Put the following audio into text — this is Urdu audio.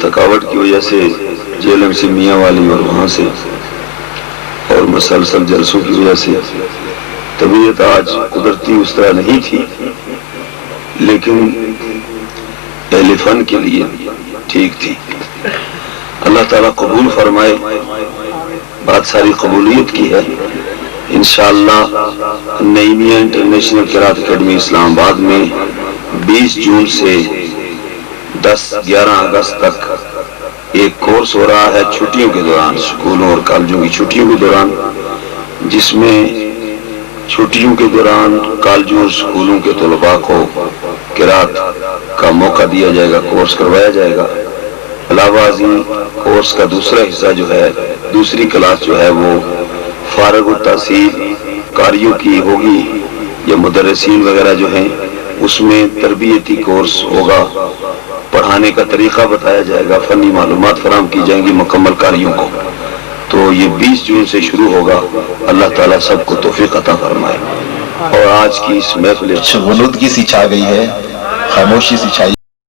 تھکاوٹ کی وجہ سے جیلم سے میاں والی اور وہاں سے اور مسلسل جلسوں کی وجہ سے طبیعت آج قدرتی اس طرح نہیں تھی، لیکن اہل فن کے لیے ٹھیک تھی۔ اللہ تعالیٰ قبول فرمائے، بات ساری قبولیت کی ہے۔ انشاءاللہ نعیمیہ انٹرنیشنل قرات اکیڈمی اسلام آباد میں 20 جون سے 10-11 اگست تک ایک کورس ہو رہا ہے چھٹیوں کے دوران، سکولوں اور کالجوں کی چھٹیوں کے دوران، جس میں چھٹیوں کے دوران کالجوں اور سکولوں کے طلباء کو قرات کا موقع دیا جائے گا، کورس کروایا جائے گا۔ علاوہ ازیں کورس کا دوسرا حصہ جو ہے، دوسری کلاس جو ہے وہ فارغ التحصیل قاریوں کی ہوگی یا مدرسین وغیرہ جو ہیں، اس میں تربیتی کورس ہوگا، پڑھانے کا طریقہ بتایا جائے گا، فنی معلومات فراہم کی جائیں گی مکمل قاریوں کو۔ تو یہ 20 جون سے شروع ہوگا۔ اللہ تعالیٰ سب کو توفیق عطا فرمائے۔ اور آج کی اس محفل غنودگی سی چھا گئی ہے، خاموشی سی چھائی